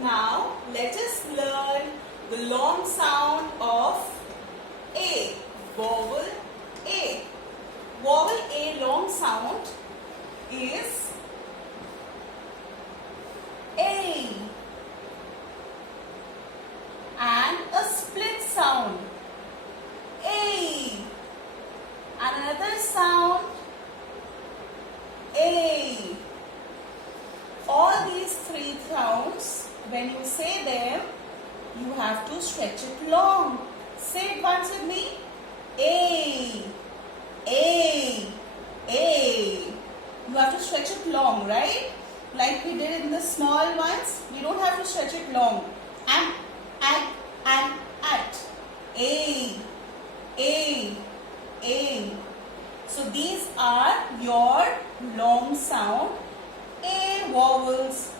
Now let us learn the long sound of A. Vowel A. Vowel A long sound is A. And a split sound A. And another sound A. All these three sounds, when you say them, you have to stretch it long. Say it once with me. A. A. A. You have to stretch it long, right? Like we did in the small ones, we don't have to stretch it long. And, at. A. A. A. So these are your long sound A vowels.